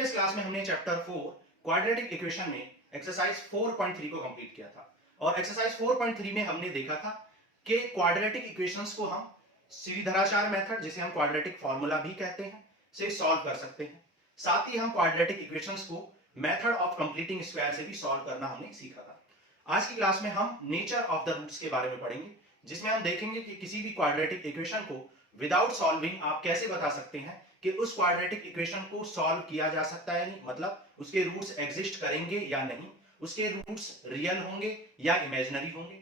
Previous class में हमने chapter 4 quadratic equation में एक्सरसाइज 4.3 को कंप्लीट किया था और एक्सरसाइज 4.3 में हमने देखा था कि क्वाड्रेटिक इक्वेशंस को हम सीधराचार मेथड, जिसे हम क्वाड्रेटिक फार्मूला भी कहते हैं, से सॉल्व कर सकते हैं। साथ ही हम क्वाड्रेटिक इक्वेशंस को मेथड ऑफ कंप्लीटिंग स्क्वायर से भी सॉल्व करना हमने सीखा था। आज की क्लास में हम नेचर ऑफ द रूट्स के बारे में पढ़ेंगे, जिसमें हम देखेंगे कि किसी भी क्वाड्रेटिक इक्वेशन को विदाउट सॉल्विंग आप कैसे बता सकते हैं कि उस क्वाड्रेटिक इक्वेशन को सॉल्व किया जा सकता है नहीं, मतलब उसके रूट्स एग्जिस्ट करेंगे या नहीं, उसके रूट्स रियल होंगे या इमेजिनरी होंगे,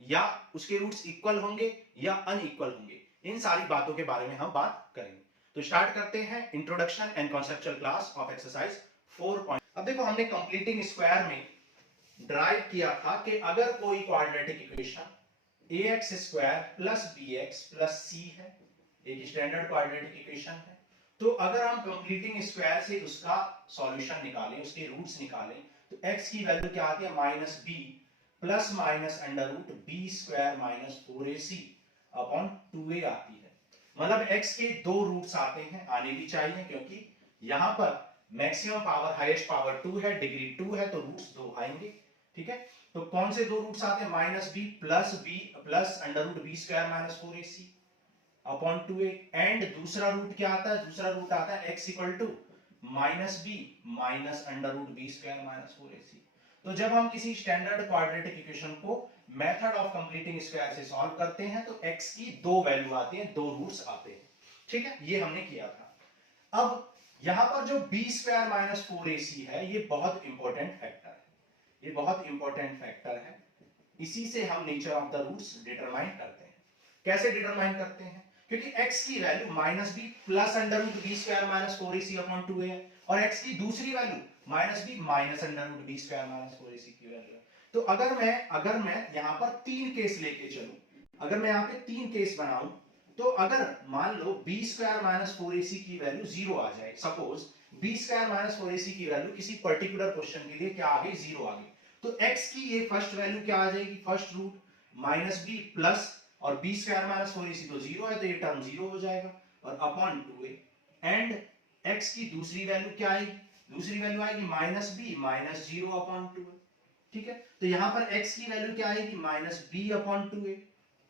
या उसके रूट्स इक्वल होंगे या अनइक्वल होंगे। इन सारी बातों के बारे में हम बात करेंगे। तो स्टार्ट करते हैं introduction and conceptual class of exercise 4. अब देखो, हमने कंप्लीटिंग स्क्वायर में ड्राइव किया था कि अगर कोई quadratic equation ax square plus bx plus c है, एक स्टैंडर्ड क्वाड्रेटिक इक्वेशन है, तो अगर हम कंप्लीटिंग स्क्वायर से उसका सॉल्यूशन निकालें, उसके रूट्स निकालें, तो x की वैल्यू क्या आती है? Minus B plus minus under root b square minus 4ac upon 2a आती है। मतलब x के दो रूट्स आते हैं, आने भी चाहिए, क्योंकि यहां पर मैक्सिमम पावर, हाईएस्ट पावर 2 है, डिग्री 2 है, तो रूट्स 2 आएंगे। ठीक है, तो कौन से दो रूट्स आते हैं? Minus B plus under root b square minus 4ac upon 2a, and दूसरा रूट क्या आता है? दूसरा रूट आता है x equal to minus B minus under root b square minus 4ac। तो जब हम किसी स्टैंडर्ड क्वाड्रेटिक इक्वेशन को मेथड ऑफ कंप्लीटिंग स्क्वायर से सॉल्व करते हैं तो x की दो वैल्यू आती है, दो रूट्स आते हैं। ठीक है, ये हमने किया था। अब यहां पर जो बी स्क्वायर माइनस 4ac है, ये बहुत इंपॉर्टेंट फैक्टर है, ये बहुत इंपॉर्टेंट फैक्टर है। इसी से हम nature of the roots determine करते हैं। कैसे डिटरमाइन करते हैं? क्योंकि x की value minus B plus under root b square minus 4ac upon 2a है, और x की दूसरी value minus B minus under root b square minus 4ac की वैल्यू है। तो अगर मैं यहां पर तीन केस लेके चलूं, अगर मैं यहां पे तीन केस बनाऊं, तो अगर मान लो बी स्क्वायर माइनस 4ac की वैल्यू 0 आ जाए, suppose B square minus 4ac की वैल्यू किसी पर्टिकुलर क्वेश्चन के लिए क्या आ गई? 0 आ गई, तो x की ये फर्स्ट वैल्यू क्या आ जाएगी? First root minus B plus, और बी स्क्वायर माइनस 4ac तो 0 है, तो ये टर्म 0 हो जाएगा, और अपॉन 2a, एंड x की दूसरी वैल्यू क्या आएगी? दूसरी वैल्यू आएगी minus B minus 0 upon 2a। ठीक है, तो यहां पर x की वैल्यू क्या आएगी? Minus b upon 2a,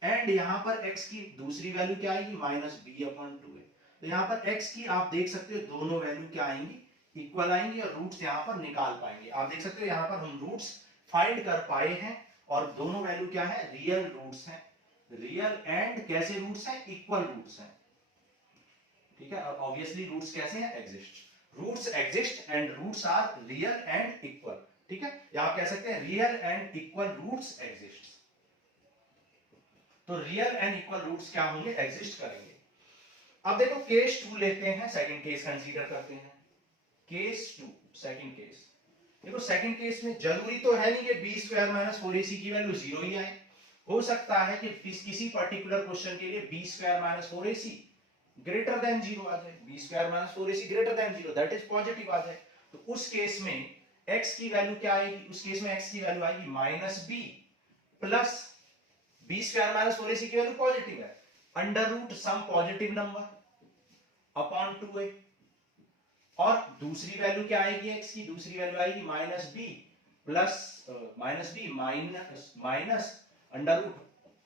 and यहां पर x की दूसरी वैल्यू क्या आएगी? Minus b upon 2a। तो यहां पर x की आप देख सकते हो दोनों वैल्यू क्या आएंगी? इक्वल आएंगी, और रूट्स यहां पर निकाल पाएंगे। आप देख सकते हो यहां पर हम रूट्स फाइंड कर पाए हैं, और दोनों वैल्यू क्या है? रियल रूट्स हैं। रियल एंड कैसे रूट्स हैं? इक्वल रूट्स हैं। ठीक है, अब ऑब्वियसली रूट्स कैसे हैं? Exist. Roots exist and roots are real and equal. ठीक है, या आप कह सकते हैं real and equal roots exist. तो रियल एंड इक्वल रूट्स क्या होंगे? एग्जिस्ट करेंगे। अब देखो, केस 2 लेते हैं, सेकंड केस कंसीडर करते हैं। Case 2, second case. देखो, सेकंड केस में जरूरी तो है नहीं कि बी स्क्वायर माइनस 4ac की वैल्यू 0 ही आए। हो सकता है कि किसी पर्टिकुलर क्वेश्चन के लिए B square minus 4ac greater than 0 आ जाए, B square minus 4ac greater than 0, that is positive आ जाए। तो उस केस में x की वैल्यू क्या आएगी? उस केस में x की वैल्यू आएगी minus B plus b square minus 4ac की वैल्यू पॉजिटिव है, under root some positive number upon 2a, और दूसरी वैल्यू क्या आएगी? x की दूसरी वैल्यू आएगी minus B minus under root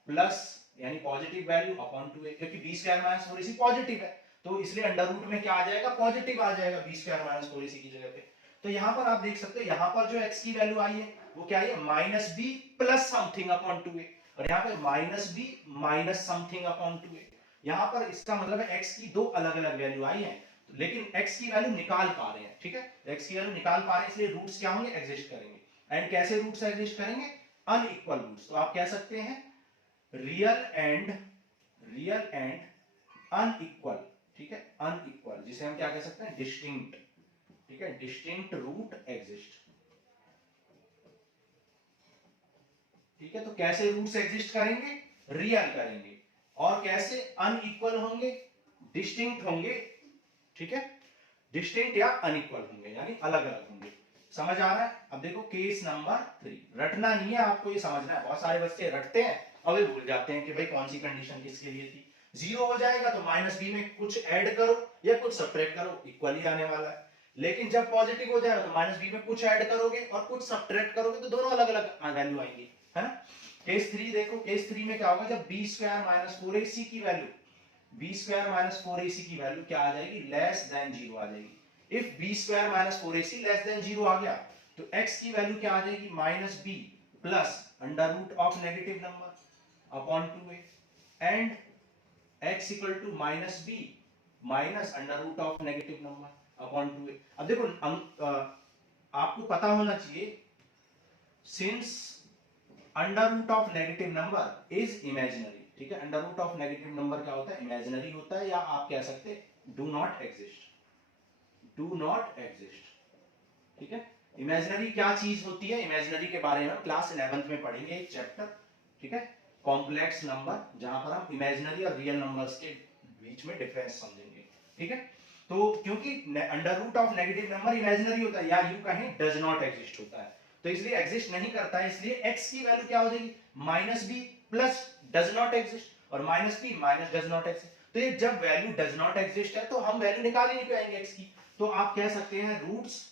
plus यानी पॉजिटिव वैल्यू अपॉन 2a, क्योंकि B square minus 4ac positive है, तो इसलिए अंडर रूट में क्या आ जाएगा? पॉजिटिव आ जाएगा बी स्क्वायर माइनस 4ac की जगह पे। तो यहां पर आप देख सकते हो, यहां पर जो x की वैल्यू आई है वो क्या है? Minus B plus something upon 2a, और यहां पे minus B minus something upon 2a। यहां पर इसका मतलब है x की दो अलग अलग वैल्यू आई है, लेकिन x की वैल्यू निकाल पा रहे हैं। ठीक है, x की वैल्यू निकाल पा रहे हैं, इसलिए रूट्स क्या होंगे? एग्जिस्ट करेंगे। एंड कैसे रूट्स एग्जिस्ट करेंगे? Unequal roots. तो आप कह सकते हैं रियल एंड अनइक्वल। ठीक है, अनइक्वल, जिसे हम क्या कह सकते हैं? डिस्टिंक्ट। ठीक है, डिस्टिंक्ट रूट एग्जिस्ट। ठीक है, तो कैसे रूट्स एग्जिस्ट करेंगे? रियल करेंगे। और कैसे? अनइक्वल होंगे, डिस्टिंक्ट होंगे। ठीक है, डिस्टिंक्ट या अनइक्वल होंगे, यानी अलग अलग होंगे। समझ आ रहा है? अब देखो केस नंबर 3, रटना नहीं है आपको, ये समझना है। बहुत सारे बच्चे रटते हैं और वे भूल जाते हैं कि भाई कौन सी कंडीशन किसके लिए थी। 0 हो जाएगा तो माइनस बी में कुछ ऐड करो या कुछ सब्ट्रैक्ट करो, इक्वल ही आने वाला है। लेकिन जब पॉजिटिव हो जाए तो माइनस बी में कुछ ऐड करोगे और कुछ सब्ट्रैक्ट करोगे तो दोनों अलग अलग वैल्यू आएंगी, है ना। केस 3 देखो, केस 3 में क्या होगा, जब बी स्क्वायर माइनस 4ac की value, B square minus 4ac की वैल्यू क्या आ जाएगी, लेस देन 0 आ जाएगी। If b square minus 4ac less than 0 आ गया तो x की वैल्यू क्या आ जाएगी, minus B plus under root of negative number upon 2a and x equal to minus B minus under root of negative number upon 2a। अब देखो आपको पता होना चाहिए, since under root of negative number is imaginary, ठीक है, under root of negative number क्या होता है, इमेजिनरी होता है, या आप कह सकते हैं do not exist, do not exist, ठीक है। इमेजिनरी क्या चीज होती है, इमेजिनरी के बारे में क्लास 11th में पढ़ेंगे एक चैप्टर, ठीक है, कॉम्प्लेक्स नंबर, जहां पर हम इमेजिनरी और रियल नंबर्स के बीच में डिफरेंस समझेंगे, ठीक है। तो क्योंकि under root of negative number imaginary होता है, या यूं कहें डज नॉट एग्जिस्ट होता है, तो इसलिए एग्जिस्ट नहीं करता है, इसलिए x की वैल्यू क्या हो जाएगी, minus B plus does not exist और minus B minus does not exist. तो ये जब वैल्यू डज नॉट एग्जिस्ट है तो हम वैल्यू निकाल ही नहीं पाएंगे x की, तो आप कह सकते हैं roots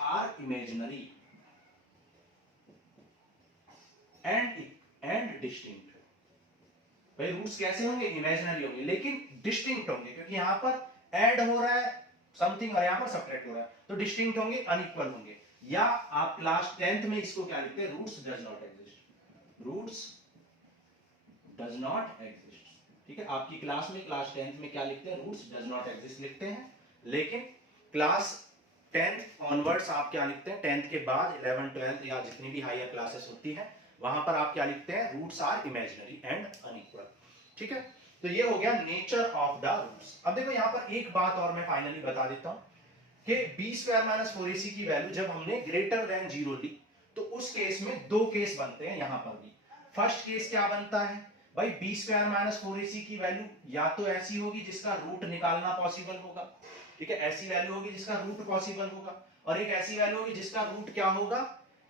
are imaginary and distinct. भाई रूट्स कैसे होंगे, इमेजिनरी होंगे लेकिन डिस्टिंक्ट होंगे, क्योंकि यहां पर ऐड हो रहा है समथिंग और यहां पर सब्ट्रैक्ट हो रहा है, तो डिस्टिंक्ट होंगे, अनइक्वल होंगे। या आप क्लास 10th में इसको क्या लिखते हैं, roots does not exist, roots does not exist, ठीक है। आपकी क्लास में क्लास 10th में क्या लिखते हैं, रूट्स डज नॉट एग्जिस्ट लिखते हैं, लेकिन क्लास 10th ऑनवर्ड्स आप क्या लिखते हैं, 10th के बाद 11 12 या जितनी भी हायर क्लासेस होती हैं वहां पर आप क्या लिखते हैं, roots are imaginary and unequal, ठीक है। तो ये हो गया नेचर ऑफ द रूट्स। अब देखो यहां पर एक बात और मैं फाइनली बता देता हूं कि बी स्क्वायर माइनस 4ac की वैल्यू जब हमने ग्रेटर देन 0 ली तो उस केस में दो केस बनते हैं, यहां पर भी फर्स्ट केस क्या बनता है भाई, बी स्क्वायर माइनस 4ac की वैल्यू या तो ऐसी होगी जिसका रूट निकालना पॉसिबल होगा, ठीक है, ऐसी वैल्यू होगी जिसका रूट पॉसिबल होगा, और एक ऐसी वैल्यू होगी जिसका रूट क्या होगा,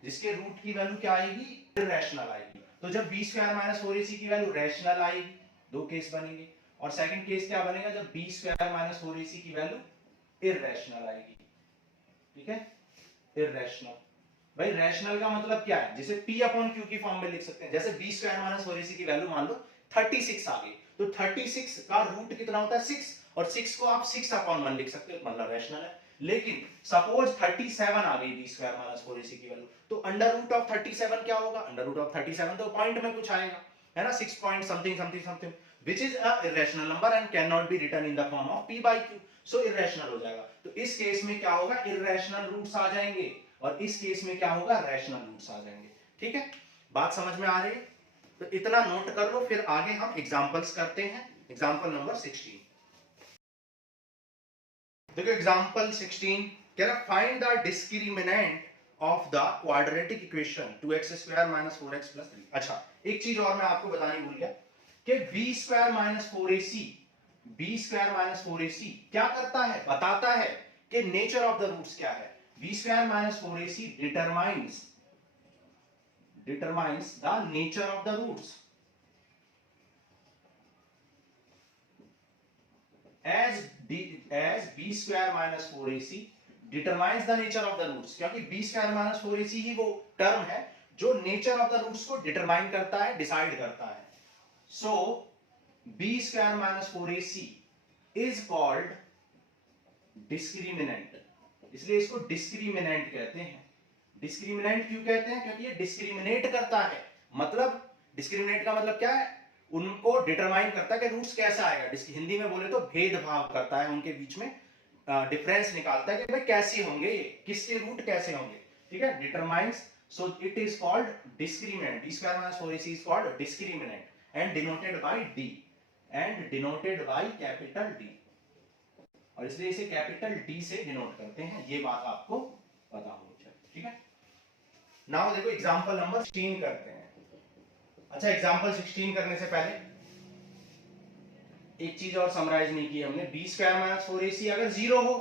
जिसके रूट की वैल्यू क्या आएगी, इररेशनल आएगी। तो जब बी स्क्वायर माइनस 4ac की वैल्यू रैशनल आएगी, दो केस बनेंगे, और सेकंड केस क्या बनेगा, जब बी स्क्वायर माइनस 4ac की वैल्यू इररेशनल आएगी, ठीक है, इररेशनल। भाई रैशनल का मतलब क्या है, जिसे p अपॉन q की फॉर्म में लिख सकते हैं, जैसे बी स्क्वायर माइनस 4ac की वैल्यू मान लो 36 आ गई, तो 36 का रूट कितना होता है 6, और 6 को आप 6 अपॉन 1 लिख सकते हो, मतलब रैशनल है। लेकिन सपोज 37 आ गई बी स्क्वायर माइनस 4ac की वैल्यू, तो अंडर रूट ऑफ 37 क्या होगा, अंडर रूट ऑफ 37 तो पॉइंट में कुछ आएगा, है ना, 6 point something something something, which is a irrational number and cannot be written in the form of p by q, so irrational हो जाएगा। तो इस केस में क्या होगा, irrational रूट्स आ जाएंगे, और इस केस में क्या होगा, रैशनल रूट्स आ जाएंगे, ठीक है। बात समझ में आ रही है, तो इतना नोट कर लो, फिर आगे हम एग्जांपल्स करते हैं। एग्जांपल नंबर 16 देखो, एग्जांपल 16 कह रहा find the discriminant of the quadratic equation 2x square minus 4x plus 3। अच्छा, एक चीज और मैं आपको बताने भूल गया कि b square minus 4ac, b square minus 4ac क्या करता है, बताता है कि नेचर ऑफ द रूट्स क्या है। b square minus 4ac determines the nature of the roots as b square minus 4ac determines the nature of the roots, क्योंकि b square minus 4ac ही वो टर्म है जो नेचर ऑफ द रूट्स को determine करता है, decide करता है। सो b square minus 4ac is called discriminant, इसलिए इसको डिस्क्रिमिनेंट कहते हैं। डिस्क्रिमिनेंट क्यों कहते हैं, क्योंकि ये डिस्क्रिमिनेट करता है, मतलब डिस्क्रिमिनेट का मतलब क्या है, उनको डिटरमाइन करता है कि रूट्स कैसा आएगा, हिंदी में बोले तो भेदभाव करता है, उनके बीच में डिफरेंस निकालता है कि भाई कैसे होंगे ये, किसके रूट कैसे होंगे, ठीक है, determines. So it is called discriminant, b square minus 4ac is called discriminant and denoted by d and denoted by capital D, और इसलिए इसे कैपिटल डी से डिनोट करते हैं, ये बात आपको पता होनी चाहिए, ठीक है। नाउ देखो एग्जांपल नंबर 16 करते हैं। अच्छा, एग्जांपल 16 करने से पहले एक चीज और समराइज नहीं की हमने, b स्क्वायर माइनस 4ac अगर 0 हो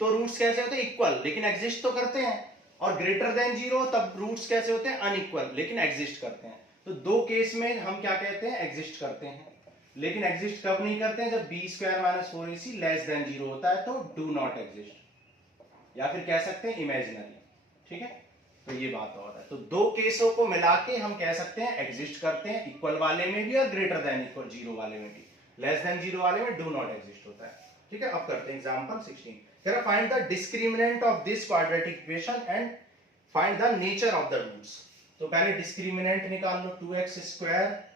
तो रूट्स कैसे होते हैं, इक्वल, लेकिन एग्जिस्ट तो करते हैं, और ग्रेटर देन 0 तब रूट्स कैसे होते हैं, अनइक्वल, लेकिन एग्जिस्ट करते हैं। तो दो केस में हम क्या कहते हैं, एग्जिस्ट करते हैं, लेकिन एग्जिस्ट कब नहीं करते हैं, जब बी स्क्वायर माइनस फोर ए सी लेस देन जीरो होता है, तो डू नॉट एग्जिस्ट, या फिर कह सकते हैं इमेजिनरी। ठीक है, तो ये बात और है। तो दो केसों को मिला के हम कह सकते हैं एग्जिस्ट करते हैं, इक्वल वाले में भी और ग्रेटर देन इक्वल जीरो वाले में भी। लेस देन जीरो वाले में डू नॉट एग्जिस्ट होता है। ठीक है, अब करते हैं एग्जांपल 16। कह रहा find the discriminant of this quadratic equation and find the nature of the roots. तो पहले डिस्क्रिमिनेंट निकाल लो, 2x square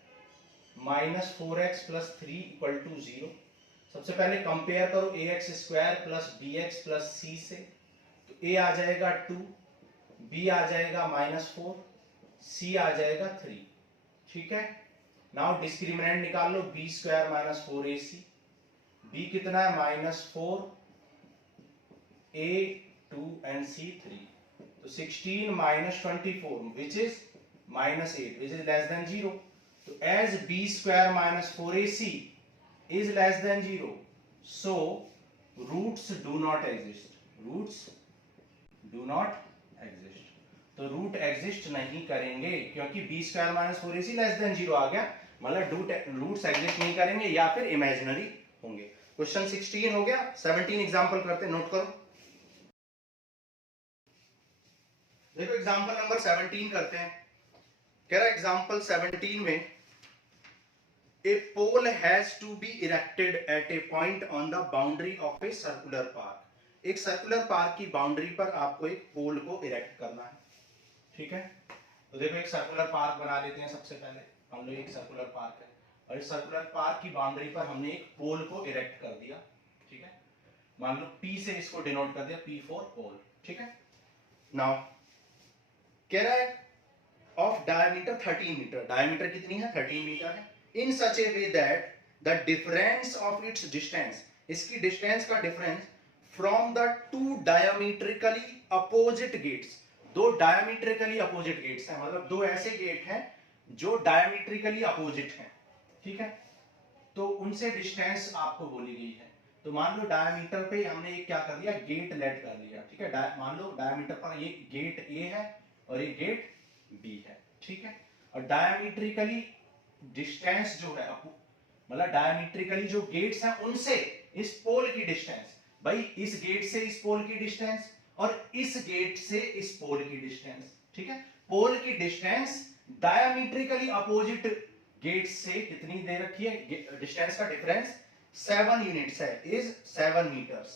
minus 4x plus 3 equal to 0। सबसे पहले कंपेयर करो ax square plus bx plus c से, तो a आ जाएगा 2, b आ जाएगा -4, c आ जाएगा 3। ठीक है, नाउ डिस्क्रिमिनेंट निकाल लो, b square minus 4ac, b कितना है -4, a 2 एंड c 3। तो 16 minus 24 which is -8 which is less than 0। तो as b square minus 4ac is less than 0, so roots do not exist, roots do not exist। तो root exist नहीं करेंगे क्योंकि b square minus 4ac less than 0 आ गया, मतलब roots exist नहीं करेंगे या फिर इमेजिनरी होंगे। क्वेश्चन 16 हो गया। 17 एग्जांपल करते हैं, नोट करो। देखो एग्जांपल नंबर 17 करते हैं। कह रहा एग्जांपल 17 में A pole has to be erected at a point on the boundary of a circular park। एक सर्कुलर पार्क की बाउंड्री पर आपको एक पोल को इरेक्ट करना है। ठीक है, तो देखो एक सर्कुलर पार्क बना लेते हैं। सबसे पहले हम लोग एक सर्कुलर पार्क है और इस सर्कुलर पार्क की बाउंड्री पर हमने एक पोल को इरेक्ट कर दिया। ठीक है, मान लो P से इसको डिनोट कर दिया, P फॉर पोल। ठीक है, नाउ कह रहा है ऑफ डायमीटर 13 मीटर, डायमीटर कितनी है 13 मीटर है, in such a way that the difference of its distance, इसकी डिस्टेंस का difference from the two diametrically opposite gates, दो diametrically opposite gates हैं, मतलब दो ऐसे गेट हैं जो diametrically opposite हैं। ठीक है, तो उनसे डिस्टेंस आपको बोली गई है। तो मान लो डायमीटर पे हमने ये क्या कर दिया, गेट लेट कर लिया। ठीक है, मान लो डायमीटर पर ये गेट ए है और ये गेट बी है। ठीक है, और डायमीट्रिकली डिस्टेंस जो है, मतलब डायमीट्रिकली जो गेट्स हैं उनसे इस पोल की डिस्टेंस, भाई इस गेट से इस पोल की डिस्टेंस और इस गेट से इस पोल की डिस्टेंस। ठीक है, पोल की डिस्टेंस डायमीट्रिकली अपोजिट गेट से कितनी दे रखी है, डिस्टेंस का डिफरेंस 7 यूनिट्स है, इज 7 मीटर्स।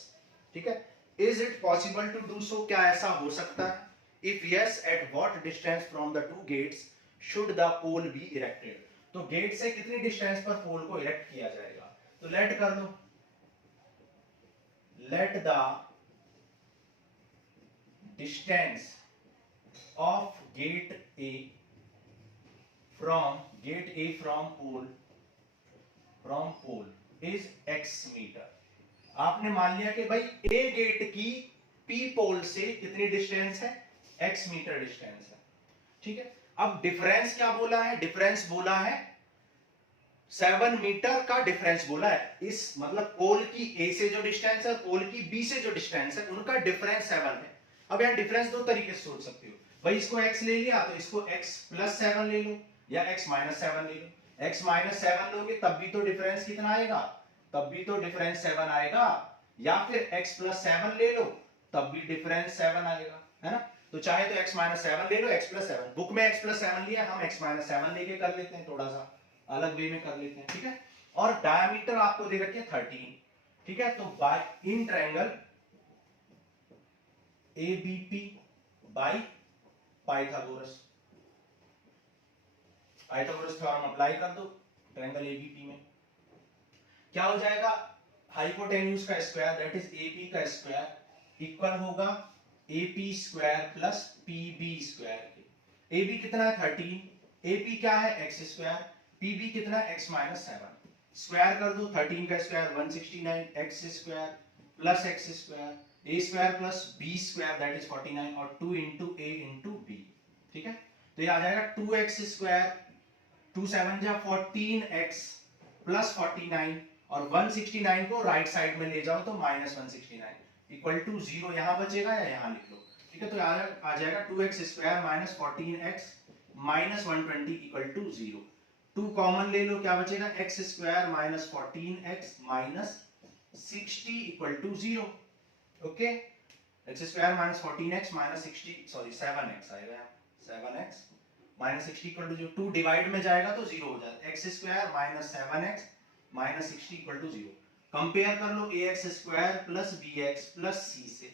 ठीक है, is it possible to do so, क्या ऐसा हो सकता है? If yes, at what distance from the two gates should the pole be erected. तो गेट से कितनी डिस्टेंस पर पोल को इरेक्ट किया जाएगा? तो लेट कर दो, let the distance of gate A from pole is x metre. आपने मान लिया कि भाई ए गेट की पी पोल से कितनी डिस्टेंस है, x मीटर डिस्टेंस है। ठीक है, अब डिफरेंस क्या बोला है, डिफरेंस बोला है 7 मीटर का डिफरेंस बोला है। इस मतलब पोल की ए से जो डिस्टेंस है, पोल की बी से जो डिस्टेंस है, उनका डिफरेंस 7 है। अब यार डिफरेंस दो तरीके से सोच सकते हो, भाई इसको x ले लिया तो इसको x प्लस 7 ले लो या x माइनस 7 ले लो। x माइनस 7 लोगे तब भी तो डिफरेंस कितना आएगा, तब भी तो डिफरेंस 7 आएगा, या फिर x प्लस 7 ले लो तब भी डिफरेंस 7 आएगा, है ना। तो चाहे तो x माइनस 7 ले लो, x प्लस 7, बुक में x प्लस 7 लिया, हम x माइनस 7 लेके कर लेते हैं, थोड़ा सा अलग वे में कर लेते हैं। ठीक है, और डायमीटर आपको दे रखी है 13। ठीक है, तो by in triangle ABP by Pythagoras theorem apply कर दो ट्रायंगल ABP में, क्या हो जाएगा, हाइपोटेन्यूज का स्क्वायर दैट इज AP का स्क्वायर इक्वल होगा AP square plus PB square के। AB कितना है 13, AP क्या है x स्क्वायर, PB कितना है x माइनस 7, स्क्वायर कर दो 13 का square 169, x square plus x square a square plus b square that is 49 और 2 into a into b। ठीक है, तो ये आ जाएगा 2x स्क्वायर 2 7 जा 14x प्लस 49 और 169 को राइट साइड में ले जाओ तो माइनस 169 इक्वल टू 0 यहां बचेगा या यहां लिख लो। ठीक है, तो आ जाएगा 2x square minus 14x minus 120 equal to 0। 2 common ले लो, क्या बचेगा x square minus 14x minus 60 equal to 0। Okay, x square minus 14x minus 60 sorry 7x आएगा, 7x minus 60 equal to 0। 2 divide में जाएगा तो 0 हो जाएगा, x square minus 7x minus 60 equal to 0। Compare कर लो ax square plus bx plus c से,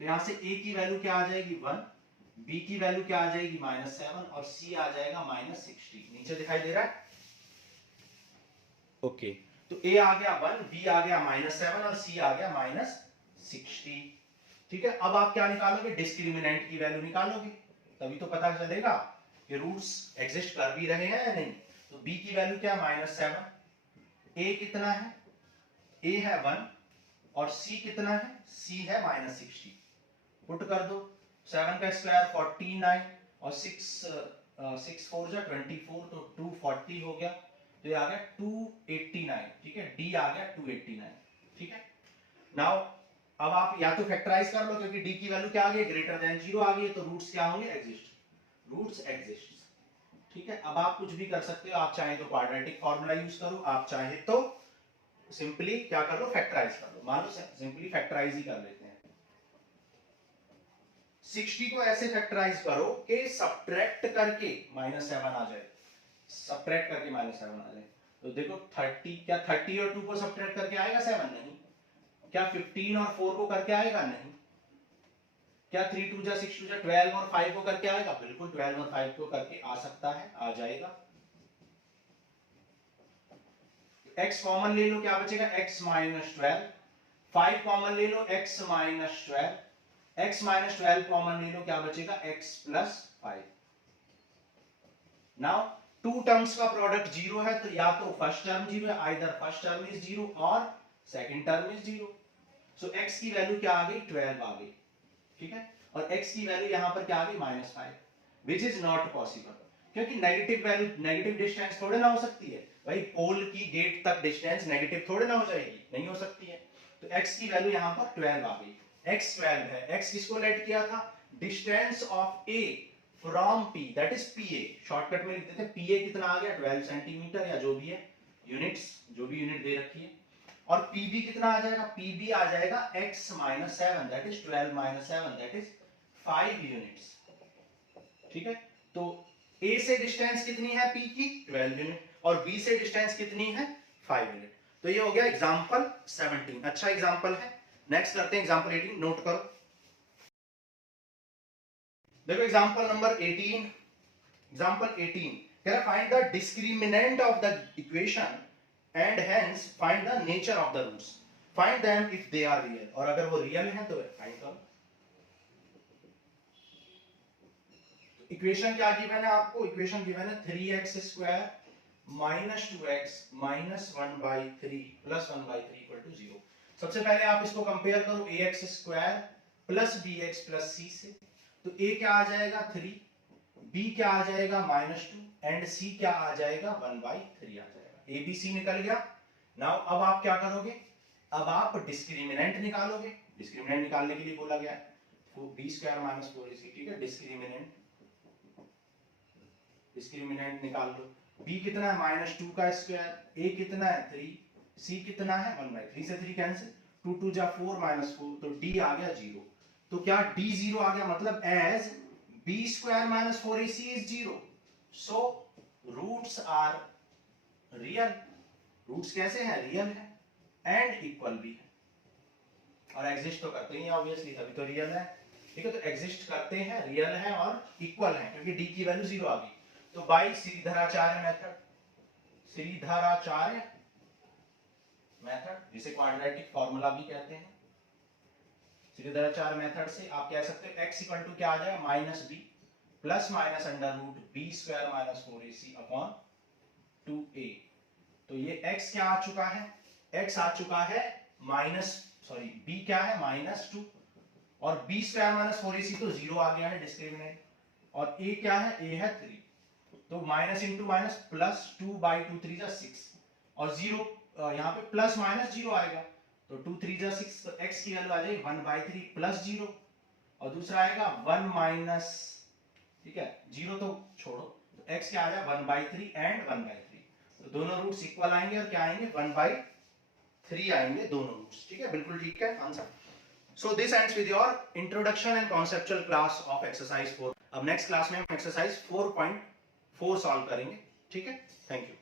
तो यहाँ से a की वैल्यू क्या आ जाएगी 1, b की वैल्यू क्या आ जाएगी माइनस 7 और c आ जाएगा माइनस 60। नीचे दिखाई दे रहा है। ओके, तो a आ गया 1, b आ गया माइनस 7 और c आ गया माइनस 60। ठीक है, अब आप क्या निकालोगे, डिस्क्रिमिनेंट की वैल्यू निकालोगे, तभी तो पता चलेगा कि रूट्स एग्जिस्ट कर भी रहे हैं या नहीं। तो b की वैल्यू क्या है माइनस 7, a कितना है, a है 1 और c कितना है, c है माइनस 60। पुट कर दो, 7 का स्क्वायर 49 और 6 4 जा 24, तो 240 हो गया, तो ये आ गया 289। ठीक है, d आ गया 289। ठीक है, नाउ अब आप या तो फैक्टराइज कर लो, क्योंकि d की वैल्यू क्या आ गई ग्रेटर देन 0 आ गई, तो रूट्स क्या होंगे एग्जिस्ट, रूट्स एग्जिस्ट। ठीक है, अब आप कुछ भी कर सकते हो, आप चाहे तो क्वाड्रेटिक फार्मूला यूज करो, आप चाहे तो सिंपली क्या कर लो फैक्टराइज कर लो। मान लो सिंपली फैक्टराइज ही कर लेते हैं। 60 को ऐसे फैक्टराइज करो कि सब्ट्रैक्ट करके माइनस 7 आ जाए, सब्ट्रैक्ट करके माइनस 7 आ जाए। तो देखो 30, क्या 30 और 2 को सब्ट्रैक्ट करके आएगा 7? नहीं। क्या 15 और 4 को करके आएगा? नहीं। क्या 3 2 जा 6 2 जा 12 और 5 को करके आएगा? बिल्कुल 12 और 5 को करके आ सकता है, आ जाएगा। x कॉमन ले लो, क्या बचेगा x माइनस 12। 5 कॉमन ले लो, x minus 12। x minus 12 common ले लो, क्या बचेगा x plus 5। Now two terms का प्रोडक्ट जीरो है, तो या तो फर्स्ट टर्म जीरो है, either first term is zero और second term is zero. So x की वैल्यू क्या आ गई 12 आ गई। ठीक है, और x की वैल्यू यहां पर क्या आ गई minus 5, which is not possible, क्योंकि नेगेटिव वैल्यू नेगेटिव डिस्टेंस थोड़े ना हो सकती है भाई, पोल की गेट तक डिस्टेंस नेगेटिव थोड़े ना हो जाएगी, नहीं हो सकती है। तो x की वैल्यू यहां पर 12 आ गई, x 12 है। x किसको लेट किया था, distance of a from p, that is pa, shortcut में लिख देते हैं pa कितना आ गया 12 सेंटीमीटर, या जो भी है यूनिट्स, जो भी यूनिट दे रखी है। और pb कितना आ जाएगा, pb आ जाएगा x minus 7, that is 12 minus 7, that is 5 units. ठीक है, तो a से डिस्टेंस कितनी है p की 12 यूनिट, और b से डिस्टेंस कितनी है 5 यूनिट। तो ये हो गया एग्जांपल 17, अच्छा एग्जांपल है। नेक्स्ट करते हैं एग्जांपल 18, नोट करो। देखो एग्जांपल नंबर 18, एग्जांपल 18 कह रहा find the discriminant of the equation and hence find the nature of the roots, find them if they are real, और अगर वो रियल हैं तो फाइंड करो। इक्वेशन क्या गिवन है आपको, इक्वेशन गिवन है 3x स्क्वायर minus 2x minus 1/3 plus 1/3 equal to 0। सबसे पहले आप इसको कंपेयर करो ax square plus bx plus c से, तो a क्या आ जाएगा 3, b क्या आ जाएगा -2 एंड c क्या आ जाएगा 1/3 आ जाएगा। a b c निकल गया। नाउ अब आप क्या करोगे, अब आप डिस्क्रिमिनेंट निकालोगे। डिस्क्रिमिनेंट निकालने के लिए बोला गया है b स्क्वायर माइनस 4ac। ठीक है, डिस्क्रिमिनेंट निकाल लो। b कितना है -2 का स्क्वायर, a कितना है 3, c कितना है 1/3 से 3 कैंसिल, 2 2 जा 4 -4, तो d आ गया 0। तो क्या d 0 आ गया, मतलब as b square minus 4ac is 0, so roots are real. Roots कैसे हैं, रियल है एंड इक्वल भी है, और एग्जिस्ट तो करते ही ऑब्वियसली, तभी तो रियल है। ठीक है, तो एग्जिस्ट करते हैं, रियल है और इक्वल है, क्योंकि d की वैल्यू 0 आ गई। तो by Shridharacharya method, Shridharacharya method जिसे क्वाड्रेटिक फार्मूला भी कहते हैं, श्रीधराचार्य मेथड से आप कह सकते हो x इक्वल टू क्या आ जाएगा -b plus minus under root b square minus 4ac upon 2a। तो ये x क्या आ चुका है, x आ चुका है b क्या है -2 और b स्क्वायर माइनस 4ac तो 0 आ गया है डिस्क्रिमिनेंट, और a क्या है, a है 3, तो माइनस इंटू माइनस प्लस 2/2 3 जा 6, और 0 यहाँ पे प्लस माइनस 0 आएगा, तो 2 3 जा 6, तो x की वैल्यू आ जाएगी 1/3 प्लस 0, और दूसरा आएगा 1 माइनस, ठीक है 0 तो छोड़ो, तो x क्या आ जाएगा 1/3 एंड 1/3। तो दोनों रूट्स इक्वल आएंगे और क्या आएंगे 1/3 आएंगे दोनों रूट्स। ठीक है, बिल्कुल ठीक है answer. So this ends with your introduction and conceptual class of exercise 4। अब नेक्स्ट क्लास में हम एक्सरसाइज 4.4 सॉल्व करेंगे। ठीक है, थैंक यू।